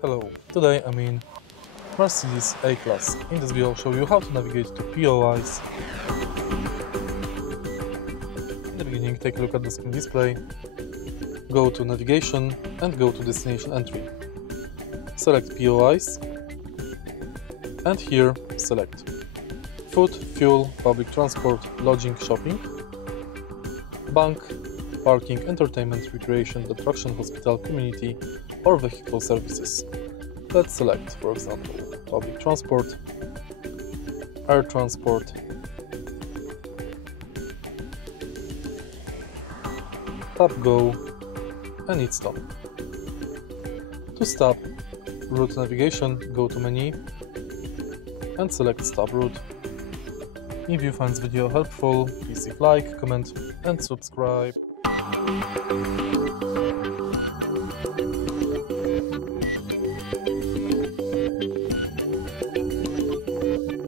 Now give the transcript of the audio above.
Hello, today I'm in Mercedes A Class. In this video I'll show you how to navigate to POIs. In the beginning, take a look at the screen display, go to navigation and go to destination entry. Select POIs and here select food, fuel, public transport, lodging, shopping, bank, parking, entertainment, recreation, attraction, hospital, community or vehicle services. Let's select, for example, public transport, air transport, tap go and it's done. To stop route navigation, go to menu and select stop route. If you find this video helpful, please leave like, comment and subscribe.